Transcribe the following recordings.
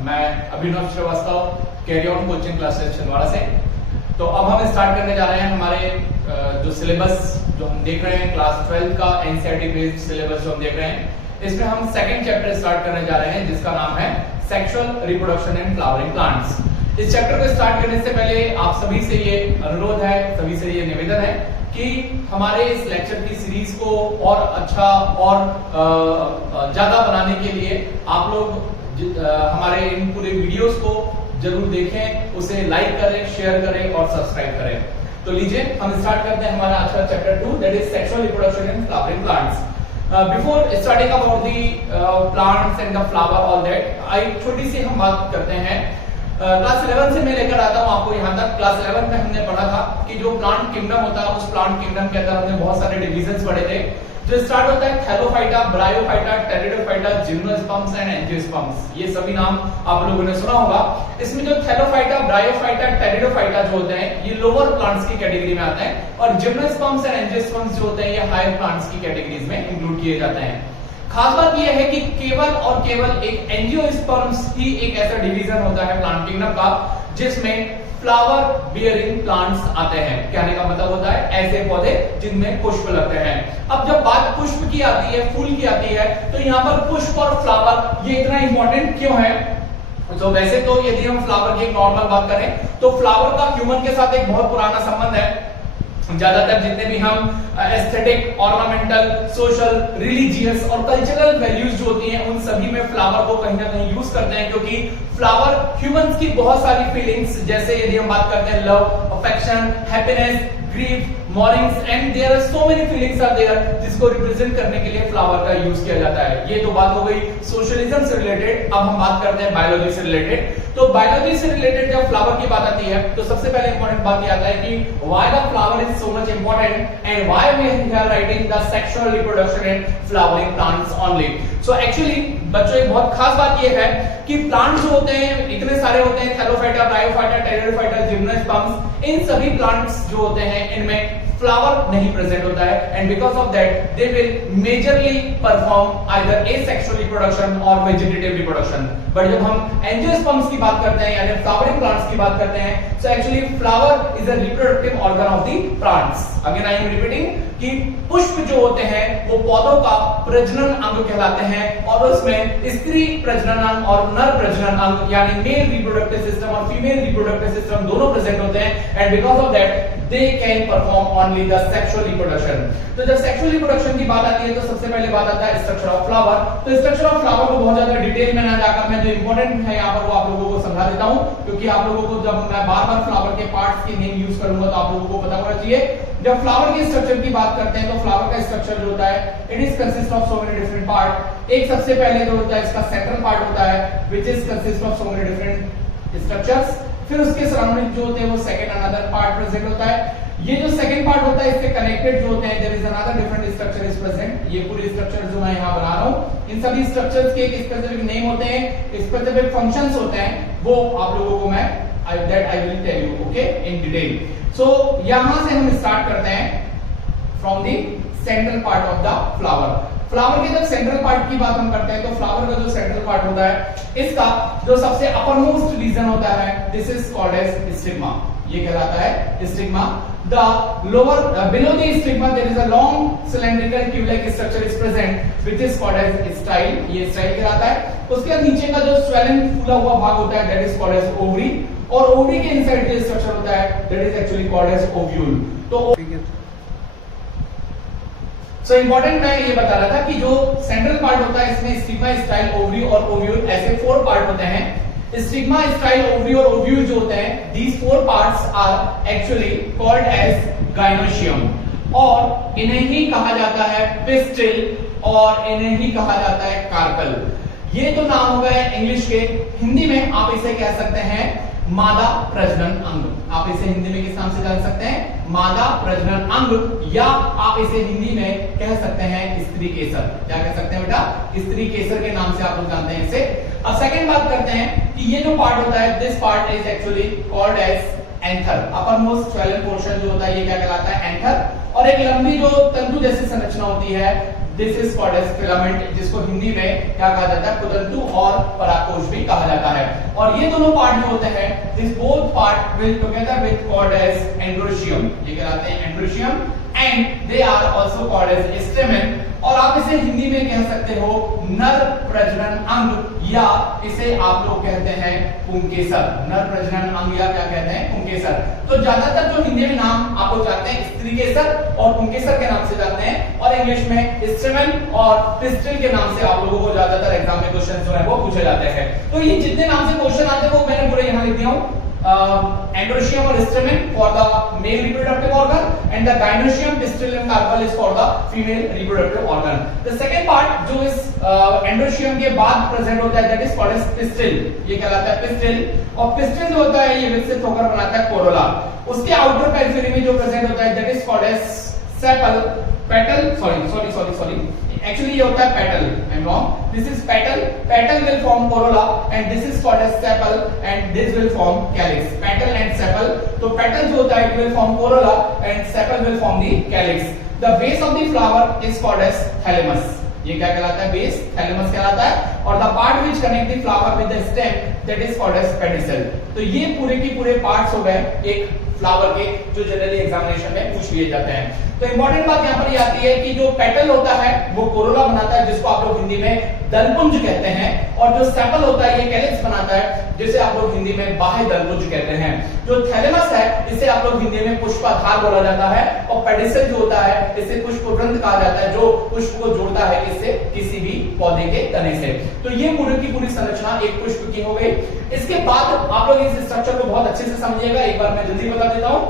मैं Abhinav Shrivastava, carry on coaching classes Chhindwara से। तो अब हम स्टार्ट करने जा रहे हैं हमारे जो सिलेबस जो हम देख रहे हैं क्लास 12 का एनसीईआरटी बेस्ड सिलेबस जो हम देख रहे हैं, इसमें हम सेकंड चैप्टर स्टार्ट करने जा रहे हैं जिसका नाम है sexual reproduction in flowering plants. इस चैप्टर को स्टार्ट करने से पहले आप सभी से ये अनुरोध है, सभी से ये निवेदन है कि हमारे इस लेक्चर की सीरीज को और अच्छा और ज्यादा बनाने के लिए आप लोग हमारे इन पूरे वीडियोस को जरूर देखें, उसे लाइक करें, शेयर करें और सब्सक्राइब करें। तो लीजिए हम स्टार्ट करते हैं हमारा आज का chapter 2 that is sexual reproduction in flowering plants. Before starting about the plants and the flower all that, I छोटी सी हम बात करते हैं। क्लास 11 से मैं लेकर आता हूं आपको यहाँ तक। क्लास 11 में हमने पढ़ा था कि जो प्लांट किंगडम होता है उस प्लांट किंगडम के अंदर हमने बहुत सारे डिविजन्स पढ़े थे जो स्टार्ट होता है Thallophyta, bryophyta, pteridophyta, gymnosperms and angiosperms. ये सभी नाम आप लोगों ने सुना होगा। इसमें जो थैलोफाइटा, ब्रायोफाइटा, टेरिडोफाइटा जो होते हैं ये लोअर प्लांट्स की कैटेगरी में आते हैं और जिम्नोस्पर्म्स एंड एंजियोस्पर्म्स जो होते हैं ये हायर प्लांट्स की कैटेगरीज में इंक्लूड किए जाते हैं। खास बात यह है कि केवल और केवल एक एंजियोस्पर्म्स ही एक ऐसा डिवीजन होता है प्लांट किंगडम का जिसमें फ्लावर बियरिंग प्लांट्स आते हैं। कहने का मतलब होता है ऐसे पौधे जिनमें पुष्प लगते हैं। अब जब बात पुष्प की आती है, फूल की आती है, तो यहाँ पर पुष्प और फ्लावर ये इतना इंपॉर्टेंट क्यों है? तो वैसे तो यदि हम फ्लावर की एक नॉर्मल बात करें तो फ्लावर का ह्यूमन के साथ एक बहुत पुराना संबंध है। ज्यादातर जितने भी हम एस्थेटिक, ऑर्नामेंटल, सोशल, रिलीजियस और कल्चरल वैल्यूज जो होती हैं उन सभी में फ्लावर को कहीं ना कहीं यूज करते हैं, क्योंकि फ्लावर ह्यूमंस की बहुत सारी फीलिंग्स, जैसे यदि हम बात करते हैं love, affection, happiness, grief, mournings and there are so many feelings are there, जिसको रिप्रेजेंट करने के लिए फ्लावर का यूज किया जाता है। ये तो बात हो गई सोशलिज्म से रिलेटेड। अब हम बात करते हैं बायोलॉजी से रिलेटेड। तो बायोलॉजी से रिलेटेड जब फ्लावर की बात आती है तो सबसे पहले इंपॉर्टेंट बात ये आता है कि why the flower is so much important and why we are writing the sexual reproduction in flowering plants only. So actually बच्चों एक बहुत खास बात ये है कि प्लांट्स जो होते हैं इतने सारे होते हैं, थैलोफाइटा, ब्रायोफाइटा, टेरिडोफाइटा, जिम्नोस्पर्म्स, इन सभी प्लांट्स जो होते हैं इनमें फ्लावर नहीं प्रेजेंट होता है and because of that they will majorly perform either asexual reproduction और वेजिटेटिव रिप्रोडक्शन। बट जब हम एंजियोस्पर्म्स की बात करते हैं यानी फ्लावरिंग प्लांट्स की बात करते हैं, so actually flower is a reproductive organ of the plants. Again I am repeating कि पुष्प जो होते हैं वो पौधों का प्रजनन अंग कहलाते हैं और उसमें स्त्री प्रजनन अंग और नर प्रजनन अंग यानी मेल रिप्रोडक्टिव सिस्टम और फीमेल रिप्रोडक्टिव सिस्टम दोनों प्रेजेंट होते हैं and because of that they can perform only the sexual reproduction. तो जब सेक्सुअल रिप्रोडक्शन की बात आती है तो सबसे पहले बात आता है स्ट्रक्चर ऑफ फ्लावर। तो स्ट्रक्चर ऑफ फ्लावर को बहुत ज्यादा डिटेल में ना जाकर मैं जो इंपॉर्टेंट है यहाँ पर वो आप लोगों को समझा देता हूँ, क्योंकि आप लोगों को जब मैं बार-बार फ्लावर के पार्ट्स की नेम यूज करूंगा तो आप लोगों को पता होना चाहिए। जब फ्लावर के स्ट्रक्चर की बात करते हैं तो फ्लावर का स्ट्रक्चर जो होता है it is consist of so many different part. एक सबसे पहले जो होता है इसका सेंट्रल पार्ट होता है which is consist of so many different structures. फिर उसके सराउंडिंग जो होते हैं वो सेकंड अनदर पार्ट प्रेजेंट होता है। ये जो सेकंड पार्ट होता है इससे कनेक्टेड जो होते हैं there is another different structure is present. ये पूरे स्ट्रक्चर जो मैं यहां बना रहा हूं इन सभी स्ट्रक्चर्स के एक स्पेसिफिक नेम होते हैं, स्पेसिफिक फंक्शंस होते हैं, वो आप लोगों को मैं I will tell you okay in detail. So यहां से हम स्टार्ट करते हैं from the central part of the flower. Flower के जब सेंट्रल पार्ट की बात हम करते हैं तो फ्लावर का जो सेंट्रल पार्ट होता है इसका जो सबसे अपरमोस्ट रीजन होता है this is called as stigma. ये कहलाता है stigma. The lower below the stigma there is a long cylindrical tube-like structure is present which is called as style। ये style कहलाता है। उसके नीचे का जो swollen फूला हुआ भाग होता है that is called as ovary और ovary के inside जो structure होता है that is actually called as ovule। तो so important मैं ये बता रहा था कि जो central part होता है इसमें stigma, style, ovary और ovule ऐसे 4 पार्ट होते हैं। स्टिग्मा, स्टाइल, ओवरी और ओव्यूल जो होते हैं these 4 parts are actually called as gynoecium और इन्हें ही कहा जाता है पिस्टिल और इन्हें ही कहा जाता है कार्पल। ये तो नाम हो गए इंग्लिश के। हिंदी में आप इसे कह सकते हैं मादा प्रजनन अंग। आप इसे हिंदी में किस नाम से जान सकते हैं? मादा प्रजनन अंग, या आप इसे हिंदी में कह सकते हैं स्त्री केसर। क्या कह सकते हैं बेटा? स्त्री केसर के नाम से आप लोग जानते हैं इसे। अब सेकंड बात करते हैं कि ये जो पार्ट होता है this part is actually called as anther. Upper most swollen portion जो होता है ये क्या कहलाता है? एंथर। और एक लंबी जो तंतु जैसी संरचना होती है this is called as filament, जिसको हिंदी में क्या कहा जाता है? कुदंतु और परागकोश भी कहा जाता है। और ये दोनों पार्ट जो होते हैं, this both part will together with called as androecium, ये कहलाते हैं androecium, and they are also called as stamen, और आप इसे हिंदी में कह सकते हो नर प्रजनन अंग, या इसे आप लोग कहते हैं पुंकेसर। नर प्रजनन अंग या क्या कहते हैं, पुंकेसर। तो ज्यादातर जो हिंदी में नाम आप लोग जानते हैं स्त्रीकेसर और पुंकेसर के नाम से जानते हैं, और इंग्लिश में स्टेमन और पिस्टिल के नाम से आप लोगों को ज्यादातर एग्जाम में क्वेश्चन जो है वो पूछे जाते हैं। तो ये जितने नाम से क्वेश्चन आते हैं वो मैंने पूरे यहाँ लिख दिया हूँ। Androecium or stamen for the male reproductive organ, and the gynoecium, pistil and carpel is for the female reproductive organ. The second part जो इस Androecium के बाद प्रेजेंट होता है, that is called as pistil, ये कहलाता है pistil, और pistil जो होता है ये विकसित होकर बनाता है कोरोला। उसके आउटर पेरिफेरी में जो प्रेजेंट होता है that is called as sepal, petal, sorry, actually ये होता है petal, I'm wrong, this is petal, petal will form corolla and this is called as sepal and this will form calyx, petal and sepal। तो petal जो होता है it will form corolla and sepal will form the calyx। The base of the flower is called as thalamus, ये क्या कहलाता है, base, thalamus कहलाता है, और the part which connect the flower with the stem that is called as pedicel. तो ये पूरे के पूरे पार्ट्स हो गए एक फ्लावर के जो जनरली एग्जामिनेशन में पूछ लिए जाते हैं। तो इंपॉर्टेंट बात यहाँ पर ये आती है कि जो पेटल होता है वो कोरोला बनाता है, जिसको आप लोग हिंदी में दलपुंज कहते हैं, और जो सेपल होता है ये कैलिक्स बनाता है, जिसे आप लोग हिंदी में बाह्य दलपुंज कहते हैं। जो थैलेमस है इसे आप लोग हिंदी में पुष्पाधार बोला जाता है, और पेडिसल जो होता है इसे पुष्पवृंत कहा जाता है, जो पुष्प को जोड़ता है इससे किसी भी पौधे के तने से। तो ये पूरी की पूरी संरचना एक पुष्प की हो गई। इसके बाद आप लोग इस स्ट्रक्चर को बहुत अच्छे से समझिएगा, एक बार मैं जल्दी बता देता हूं।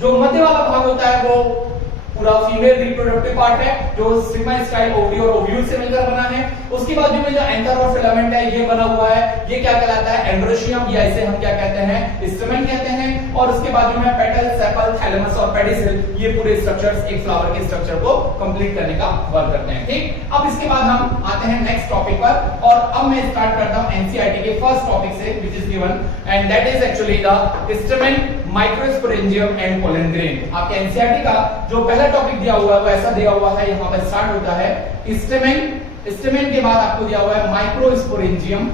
जो मध्य वाला भाग होता है वो पूरा फीमेल रिप्रोडक्टिव पार्ट है, जो स्टिग्मा स्टाइल ओवरी और ओव्यूल से मिलकर बना है। उसके बाद में जो एंकर और फिलामेंट है ये बना हुआ है, ये क्या कहलाता है, एंड्रोशियम, या इसे हम क्या कहते हैं, स्टेमेन कहते हैं। और उसके बाद में पेटल, सेपल, थैलेमस और पेडिसल, ये पूरे स्ट्रक्चर्स एक फ्लावर के स्ट्रक्चर को कंप्लीट करने का वर्क करते हैं। ठीक, अब इसके बाद हम आते हैं नेक्स्ट टॉपिक पर, और अब मैं स्टार्ट करता हूं एनसीईआरटी के फर्स्ट टॉपिक से, which is given, and that is actually the stamen, microsporangium and pollen grain. आपके एनसीईआरटी का जो पहला टॉपिक दिया हुआ है वो ऐसा दिया हुआ है, यहाँ पर स्टार्ट होता है स्टेमेन, स्टेमेन के बाद आपको दिया हुआ है microsporangium,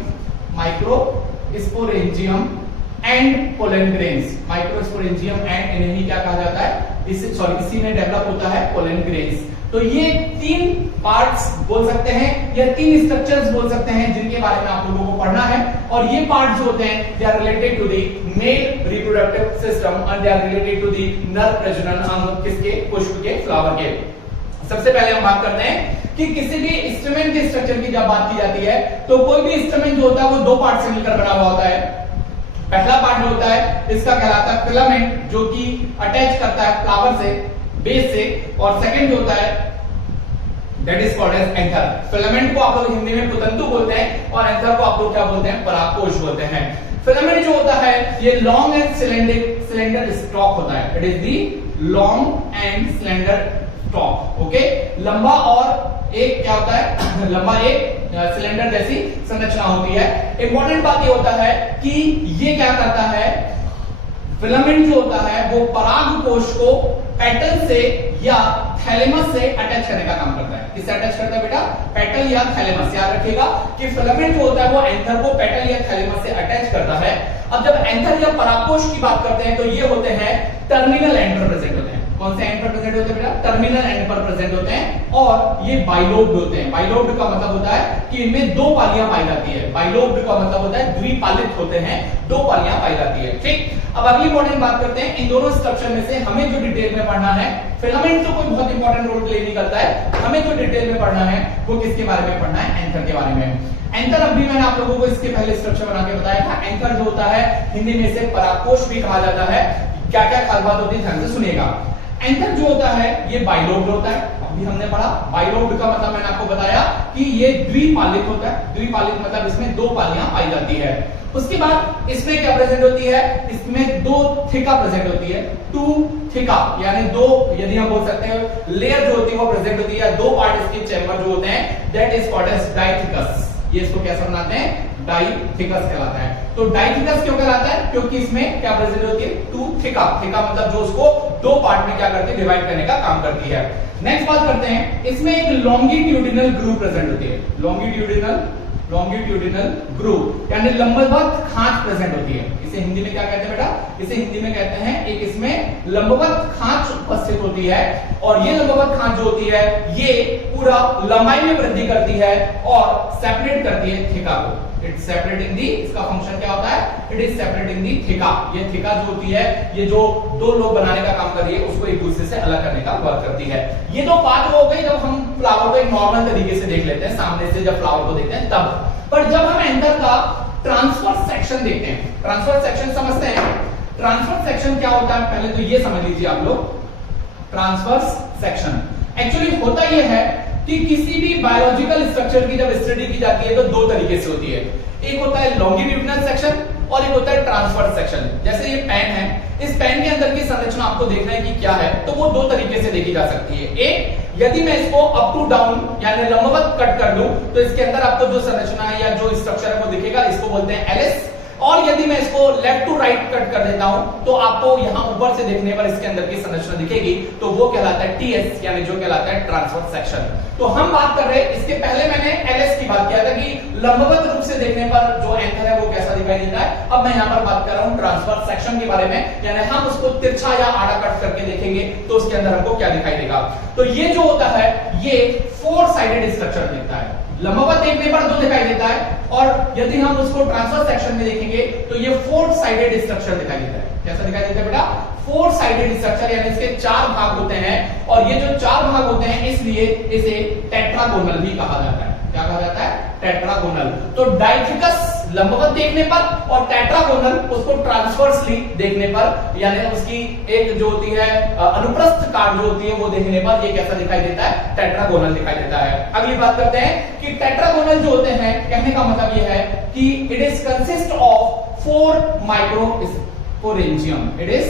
microsporangium and pollen grains, microsporangium and इन्हें ही क्या कहा जाता है, इसी में डेवलप होता है पोलन ग्रेन्स। तो ये तीन पार्ट्स बोल सकते हैं या तीन स्ट्रक्चर्स बोल सकते हैं जिनके बारे में आप लोगों को पढ़ना है, और ये पार्ट्स जो होते हैं they are related to the male reproductive system and they are related to the नर प्रजनन अंग, किसके, पुष्प के, फ्लावर के। सबसे पहले हम बात करते हैं कि किसी भी स्टेमेन के स्ट्रक्चर की जब बात की जाती है तो कोई भी स्टेमेन जो होता है वो दो पार्ट से मिलकर बना हुआ होता है। पहला पार्ट जो होता है इसका कहलाता है फिलामेंट, जो कि अटैच करता है फ्लावर से, बेस से, और सेकंड जो होता है that is called as anther. Filament को आप लोग हिंदी में पुतंतु बोलते हैं, और एंथर को आप लोग क्या बोलते हैं, परागकोश बोलते हैं। फिलामेंट जो होता है ये लॉन्ग एंड सिलेंडर स्टॉक होता है, it is the long and cylinder stock, okay. लंबा और एक क्या होता है, लंबा एक सिलेंडर जैसी संरचना होती है। इंपॉर्टेंट बात ये होता है कि ये क्या करता है, फिलामेंट जो होता है वो परागकोश को पेटल से या थैलेमस से अटैच करने का काम करता है। किससे अटैच करता है बेटा, पेटल या थैलेमस। याद रखिएगा कि फिलामेंट जो होता है वो एंथर को पेटल या थैलेमस से अटैच करता है। अब जब एंथर या परागकोश की बात करते हैं तो ये होते हैं टर्मिनल एंड पर प्रेजेंट होते हैं। कौन से एंड पर प्रेजेंट होते हैं बेटा, टर्मिनल एंड पर प्रेजेंट होते हैं, और ये बाइलोब्ड होते हैं। बाइलोब्ड का मतलब होता है कि इनमें दो पालियां पाई जाती है। बाइलोब्ड का मतलब होता है द्विपालित होते हैं, दो पालियां पाई जाती है। ठीक, अब अगली इंपॉर्टेंट बात करते हैं इन दोनों स्ट्रक्चर में से हमें जो डिटेल में पढ़ना है, फिलामेंट तो कोई बहुत इंपॉर्टेंट रोल प्ले नहीं करता है, हमें जो डिटेल में पढ़ना है वो किसके बारे में पढ़ना है, एंथर के बारे में। एंथर अभी मैंने आप लोगों को इसके पहले स्ट्रक्चर बना के बताया था। एंथर जो होता है हिंदी में इसे परागकोश भी कहा जाता है। क्या क्या खास बात होती है ध्यान से सुनिएगा। एंथर जो होता है ये बाइलोब्ड होता है, अभी हमने पढ़ा। बाइलोब्ड का मतलब मैंने आपको बताया कि ये द्विपालित होता है। द्विपालित मतलब इसमें दो पालियां पाई जाती है। उसके बाद इसमें क्या प्रेजेंट होती है, इसमें दो थिका प्रेजेंट होती है, टू थिका, यानी दो, यदि हम बोल सकते हैं लेयर जो होती है वो प्रेजेंट होती है। दो पार्ट इसके चैम्बर जो होते हैं that is called as dithecous. ये इसको कैसे बनाते हैं, डाइथिकस कहलाता है। तो डाइथिकस क्यों कहलाता है, क्योंकि इसमें क्या प्रेजेंट होती है, टू थिका। थिका मतलब जो उसको दो पार्ट में क्या करती है, डिवाइड करने का काम करती है। नेक्स्ट बात करते हैं, इसमें एक लॉन्गिट्यूडिनल ग्रूव प्रेजेंट होती है। लॉन्गिट्यूडिनल लॉन्गिट्यूडिनल ग्रूव, यानी लंबवत खांच प्रेजेंट होती है। इसे हिंदी में क्या कहते हैं बेटा? इसे हिंदी में कहते हैं एक इसमें लंबवत खांच उपस्थित होती है, और ये लंबवत खांच जो होती है ये पूरा लंबाई में वृद्धि करती है और सेपरेट करती है थिका को। इट सेपरेटिंग दी, इसका फंक्शन क्या होता है? इट इज सेपरेटिंग दी थिका। ये थिका जो होती है, ये जो दो लोग बनाने का काम कर रही है उसको एक दूसरे से अलग करने का वर्क करती है। ये तो बात हो गई जब हम फ्लावर को एक नॉर्मल तरीके से देख लेते हैं, सामने से जब फ्लावर को देखते हैं तब। पर जब हम एंथर का ट्रांसवर्स सेक्शन देखते हैं, ट्रांसवर्स सेक्शन समझते हैं। ट्रांसवर्स सेक्शन क्या होता है पहले तो ये समझ लीजिए आप लोग। ट्रांसवर्स सेक्शन एक्चुअली होता यह है कि किसी भी बायोलॉजिकल स्ट्रक्चर की जब स्टडी की जाती है तो दो तरीके से होती है। एक होता है लॉन्गिट्यूडिनल सेक्शन और एक होता है ट्रांसवर्स सेक्शन। जैसे ये पेन है, इस पेन के अंदर की संरचना आपको देखना है कि क्या है, तो वो दो तरीके से देखी जा सकती है। एक, यदि मैं इसको अप टू डाउन यानी लंबवत कट कर दूं तो इसके अंदर आपको जो संरचना है या जो स्ट्रक्चर है वो दिखेगा, इसको बोलते हैं एलिस। और यदि मैं इसको लेफ्ट टू राइट कट कर देता हूं तो आपको यहां ऊपर से देखने पर इसके अंदर की संरचना दिखेगी, तो वो कहलाता है टीएस, यानी जो कहलाता है ट्रांसवर्स सेक्शन। तो हम बात कर रहे हैं, इसके पहले मैंने एलएस की बात किया था कि लंबवत रूप से देखने पर जो एंकर है वो कैसा दिखाई देता है। अब मैं यहां पर बात कर रहा हूं ट्रांसवर्स सेक्शन के बारे में, यानी हम उसको तिरछा या आड़ा कट करके देखेंगे तो उसके अंदर हमको क्या दिखाई देगा। तो ये जो होता है ये फोर साइडेड स्ट्रक्चर दिखता है। लंबवत देखने पर दो दिखाई देता है, और यदि हम उसको ट्रांसवर्स सेक्शन में देखेंगे तो ये फोर साइडेड स्ट्रक्चर दिखाई देता है। कैसा दिखाई देता है बेटा? फोर साइडेड स्ट्रक्चर, यानी इसके चार भाग होते हैं, और ये जो चार भाग होते हैं इसलिए इसे टेट्रागोनल भी कहा जाता है। क्या कहा जाता है? टेट्रागोनल। तो डाइथिकस लंबवत देखने पर और टेट्रागोनल उसको ट्रांसवर्सली देखने पर, यानी उसकी एक जो होती है अनुप्रस्थ काट जो होती है वो देखने पर ये कैसा दिखाई देता है? टेट्रागोनल दिखाई देता है। अगली बात करते हैं कि टेट्रागोनल जो होते हैं, कहने का मतलब ये है कि it is consist of 4 microsporangium. It is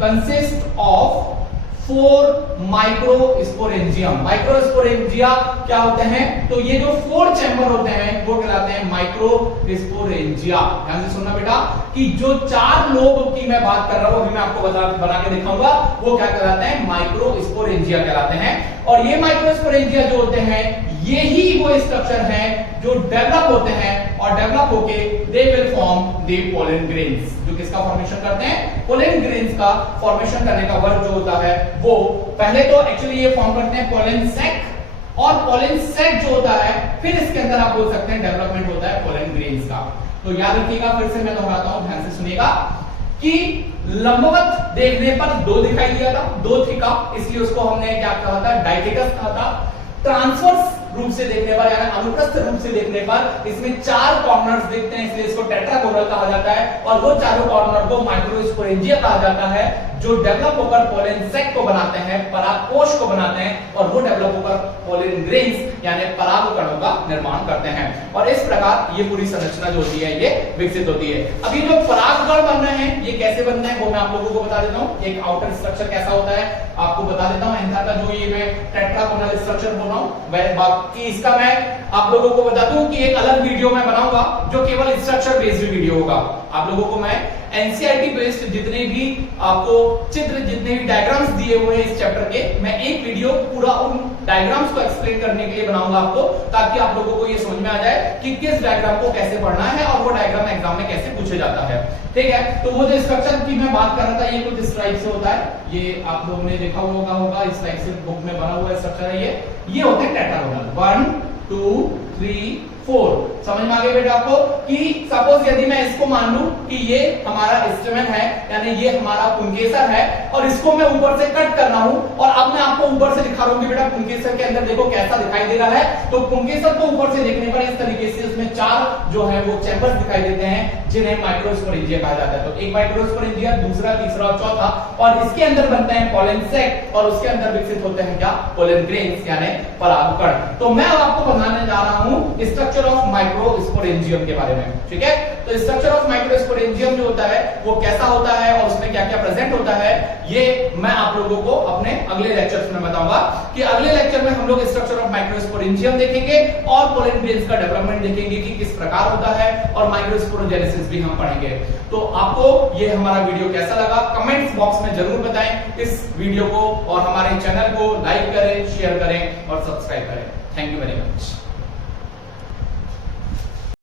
consist of 4 microsporangium. Microsporangia क्या होते हैं? तो ये जो 4 चैम्बर होते हैं वो कहलाते हैं माइक्रोस्पोरेंजिया। ध्यान से सुनना बेटा कि जो 4 लोब की मैं बात कर रहा हूं, अभी मैं आपको बना के दिखाऊंगा, वो क्या कहलाते हैं? माइक्रोस्पोरेंजिया कहलाते हैं। और ये माइक्रोस्पोरेंजिया जो होते हैं यही वो स्ट्रक्चर है जो डेवलप होते हैं, और डेवलप होके they will form the pollen grains. जो किसका फॉर्मेशन करते हैं? पोलन ग्रेन्स का फॉर्मेशन करने का वर्क जो होता है वो पहले तो एक्चुअली ये फॉर्म करते हैं पोलन सैक, और पोलन सैक जो होता है फिर इसके अंदर आप बोल सकते हैं डेवलपमेंट होता है पोलन ग्रेन्स का। तो याद रखिएगा, फिर से मैं दोहराता हूं, ध्यान से सुनिएगा कि लंबवत देखने पर दो दिखाई दिया था, दो थिका, इसलिए उसको हमने क्या कहा था? डाइथिकस कहा था। ट्रांसवर्स रूप से देखने पर यानी अनुप्रस्थ रूप से देखने पर इसमें 4 कॉर्नर्स दिखते हैं, इसलिए इसको टेट्रागोनल कहा जाता है। और वो चारों कॉर्नर को माइक्रोस्पोरेंजिया कहा जाता है, जो डेवलप होकर पोलन सैक को बनाते हैं, परागकोश को बनाते हैं, और वो डेवलप होकर पोलन ग्रेन्स यानी परागकणों का निर्माण करते हैं। और इस प्रकार ये पूरी संरचना जो होती है ये विकसित होती है। अभी जो परागकण बन रहे हैं ये कैसे बनते हैं वो मैं आप लोगों को बता देता हूं। एक आउटर स्ट्रक्चर कैसा होता है आपको बता देता हूं। एंथर का जो ये मैं टेट्रागोनल स्ट्रक्चर बोल रहा हूं, वह बाकी इसका मैं आप लोगों को बता दूं कि एक अलग वीडियो मैं बनाऊंगा जो केवल स्ट्रक्चर बेस्ड वीडियो होगा। आप लोगों को मैं एनसीईआरटी बेस्ड जितने भी आपको चित्र, जितने भी डायग्राम्स दिए हुए हैं इस चैप्टर के, मैं एक वीडियो पूरा उन डायग्राम्स को एक्सप्लेन करने के लिए बनाऊंगा आपको, ताकि आप लोगों को ये समझ में आ जाए कि किस डायग्राम को कैसे पढ़ना है और वो डायग्राम एग्जाम में कैसे पूछा जाता है। ठीक है, तो वो जो स्ट्रक्चर की मैं बात कर रहा था ये कुछ इस टाइप से होता है। ये आप लोगों ने देखा होगा इस टाइप से बुक में बना हुआ स्ट्रक्चर है ये होते हैं टेट्रागोनल। 1 2 3 4। समझ में आ गया बेटा आपको कि सपोज यदि मैं इसको मान लूं कि ये हमारा स्टेमन है, यानी ये हमारा पुंकेसर है, और इसको मैं ऊपर से कट कर रहा हूं, और अब मैं आपको ऊपर से दिखा रहा हूं कि बेटा पुंकेसर के अंदर देखो कैसा दिखाई दे रहा है। तो पुंकेसर को ऊपर से देखने पर इस तरीके से उसमें 4 जो है वो चैम्बर्स दिखाई देते हैं, जिन्हें माइक्रोस्पोरेंजिया कहा जाता है। तो एक माइक्रोस्पोरेंजिया, दूसरा, तीसरा और चौथा, और इसके अंदर बनते हैं पोलन सैक, और उसके अंदर विकसित होते हैं क्या? पोलन ग्रेन्स यानी परागकण। तो मैं अब आपको बताने जा रहा हूं स्ट्रक्चर ऑफ माइक्रोस्पोरेंजियम के बारे में। ठीक है, तो स्ट्रक्चर ऑफ माइक्रोस्पोरेंजियम जो होता है वो कैसा होता है और उसमें क्या क्या प्रेजेंट होता है, ये मैं आप लोगों को अपने अगले लेक्चर्स में बताऊंगा। कि अगले लेक्चर में हम लोग स्ट्रक्चर ऑफ माइक्रोस्पोरेंजियम देखेंगे और पोलन ग्रेन्स का डेवलपमेंट देखेंगे कि किस प्रकार होता है, और माइक्रोस्पोरोजेनेसिस भी हम पढ़ेंगे। तो आपको ये हमारा वीडियो कैसा लगा कमेंट्स बॉक्स में जरूर बताएं। इस वीडियो को और हमारे चैनल को लाइक करें, शेयर करें और सब्सक्राइब करें। Thank you very much.